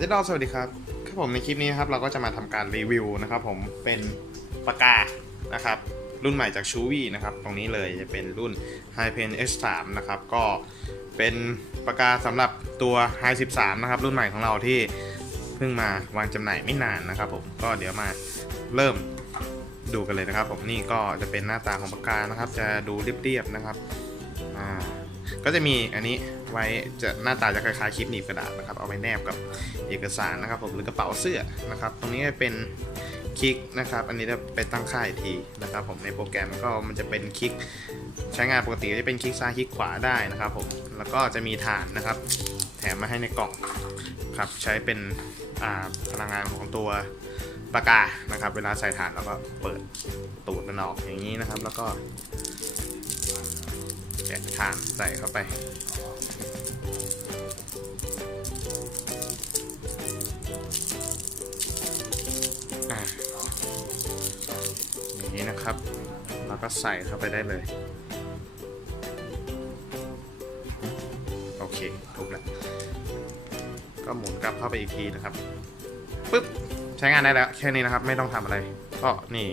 จดอลสวัสดีครับครับผมในคลิปนี้นะครับเราก็จะมาทำการรีวิวนะครับผมเป็นปากกานะครับรุ่นใหม่จากชูวี่นะครับตรงนี้เลยจะเป็นรุ่น High Pen S3 นะครับก็เป็นปากกาสำหรับตัว High 13 นะครับ รุ่นใหม่ของเราที่เพิ่งมาวางจำหน่ายไม่นานนะครับผมก็เดี๋ยวมาเริ่มดูกันเลยนะครับ ผมนี่ก็จะเป็นหน้าตาของปากกานะครับ จะดูเรียบๆนะครับอ่าก็จะมีอันนี้ ไว้จะหน้าตาจะคล้ายๆคลิปหนีบกระดาษนะครับ เอาไว้แนบกับเอกสารนะครับผมหรือกระเป๋าเสื้อนะครับ ตรงนี้เป็นคลิกนะครับ อันนี้จะไปตั้งค่ายอีกทีนะครับผมในโปรแกรมก็มันจะเป็นคลิกใช้งานปกติจะเป็นคลิกซ้ายคลิกขวาได้นะครับผมแล้วก็จะมีฐานนะครับ แถมมาให้ในกล่องครับใช้เป็นพลังงานของตัวปากกานะครับ เวลาใส่ฐานแล้วก็เปิดตูดมันออกอย่างนี้นะครับ แล้วก็ แกะถ่านใส่เข้าไปอะอย่างนี้นะครับแล้วก็ใส่เข้าไปได้เลย โอเค ถูกแล้ว ก็หมุนกลับเข้าไปอีกทีนะครับปึ๊บใช้งานได้แล้วแค่นี้นะครับไม่ต้องทำอะไร ก็นี่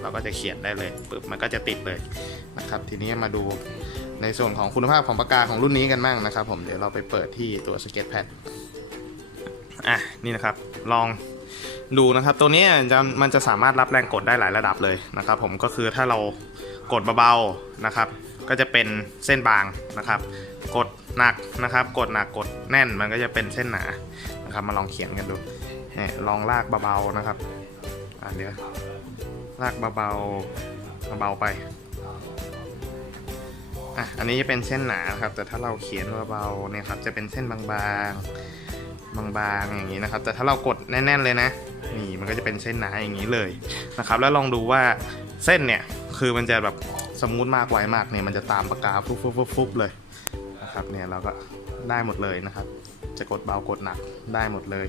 เราก็จะเขียนได้เลยปึ๊บมันก็จะติดเลยนะครับ ทีนี้มาดู ในส่วนของคุณภาพของปากกาของรุ่นนี้กันบ้างนะครับ ผมเดี๋ยวเราไปเปิดที่ตัวสเก็ตแพดอะนี่นะครับลองดูนะครับ ตัวนี้จะมันจะสามารถรับแรงกดได้หลายระดับเลยนะครับ ผมก็คือถ้าเรากดเบาๆนะครับ ก็จะเป็นเส้นบางนะครับ กดหนักนะครับ กดหนักกดแน่นมันก็จะเป็นเส้นหนานะครับ มาลองเขียนกันดูเนี่ยลองลากเบาๆนะครับอะเดี๋ยวลากเบาๆเบาๆไป อะอันนี้จะเป็นเส้นหนาครับ แต่ถ้าเราเขียนเบาๆเนี่ยครับจะเป็นเส้นบางๆบางๆอย่างนี้นะครับ แต่ถ้าเรากดแน่น ๆเลยนะนี่มันก็จะเป็นเส้นหนาอย่างนี้เลยนะครับ แล้วลองดูว่าเส้นเนี่ยคือมันจะแบบสมูทมากไวมากเนี่ยมันจะตามปากกาฟุบฟุบฟุบฟุบเลยนะครับเนี่ยเราก็ได้หมดเลยนะครับ จะกดเบากดหนักได้หมดเลย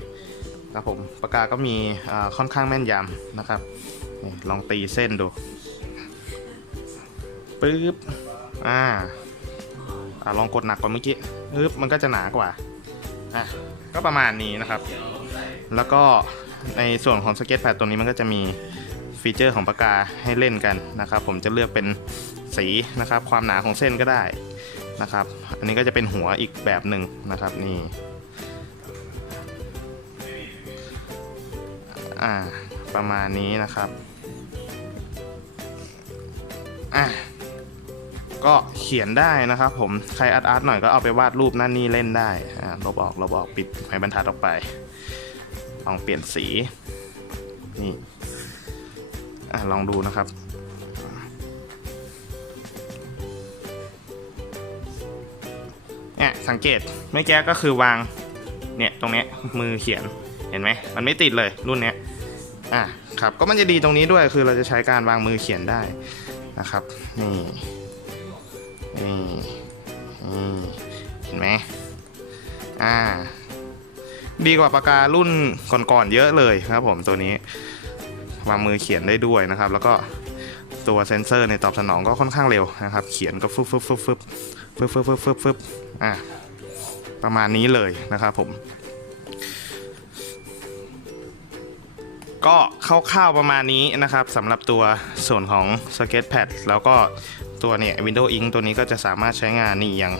ครับผมปากกาก็มีอ่าค่อนข้างแม่นยำนะครับนี่ลองตีเส้นดูปึ๊บ อ่าอ่าลองกดหนักกว่าเมื่อกี้ปึ๊บมันก็จะหนากว่าอะก็ประมาณนี้นะครับ แล้วก็ในส่วนของสเก็ตแพดตัวนี้มันก็จะมีฟีเจอร์ของปากกาให้เล่นกันนะครับ ผมจะเลือกเป็นสีนะครับ ความหนาของเส้นก็ได้นะครับ อันนี้ก็จะเป็นหัวอีกแบบหนึ่งนะครับนี่อ่าประมาณนี้นะครับอะ ก็เขียนได้นะครับผมใครอาร์ตอาร์ตหน่อยก็เอาไปวาดรูปนั่นนี่เล่นได้ลบออกลบออกปิดไม้บรรทัดออกไปลองเปลี่ยนสีนี่อลองดูนะครับ เนี่ยสังเกตไม่แก้ก็คือวาง เนี่ยตรงนี้มือเขียนเห็นไหมมันไม่ติดเลยรุ่นเนี้ยอะครับก็มันจะดีตรงนี้ด้วยคือเราจะใช้การวางมือเขียนได้นะครับนี่ นี่นี่เห็นไหมอ่า ดีกว่าปากการุ่นก่อนๆเยอะเลยครับผมตัวนี้วางมือเขียนได้ด้วยนะครับ แล้วก็ตัวเซนเซอร์ในตอบสนองก็ค่อนข้างเร็วนะครับ เขียนก็ฟึบฟึบฟึบฟึบฟึบฟึบฟึบฟึบฟึบอ่าประมาณนี้เลยนะครับผม ก็คร่าวๆประมาณนี้นะครับสำหรับตัวส่วนของ Sketchpad แล้วก็ ตัวเนี่ย Windows Ink ตัวนี้ก็จะสามารถใช้งานนี่อย่าง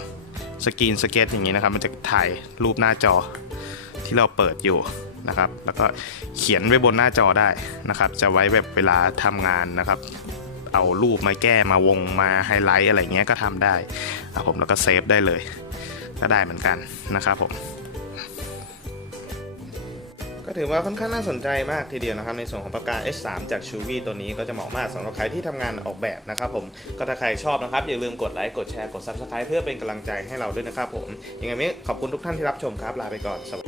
สกรีนสเก็ตอย่างนี้นะครับ มันจะถ่ายรูปหน้าจอที่เราเปิดอยู่นะครับ แล้วก็เขียนไว้บนหน้าจอได้นะครับ จะไว้แบบเวลาทำงานนะครับ เอารูปมาแก้มาวงมาไฮไลท์อะไรเงี้ยก็ทำได้ครับผมแล้วก็เซฟได้เลย ก็ได้เหมือนกันนะครับผม ก็ถือว่าค่อนข้างน่าสนใจมากทีเดียวนะครับ ในส่วนของปากกา S3 จาก c h u v i ตัวนี้ก็จะเหมาะมากสำหรับใครที่ทำงานออกแบบนะครับผมก็ถ้าใครชอบนะครับ อย่าลืมกดไลค์กดแชร์กด Subscribe เพื่อเป็นกำลังใจให้เราด้วยนะครับผมยังไงไม่ขอบคุณทุกท่านที่รับชมครับลาไปก่อนสวัสดี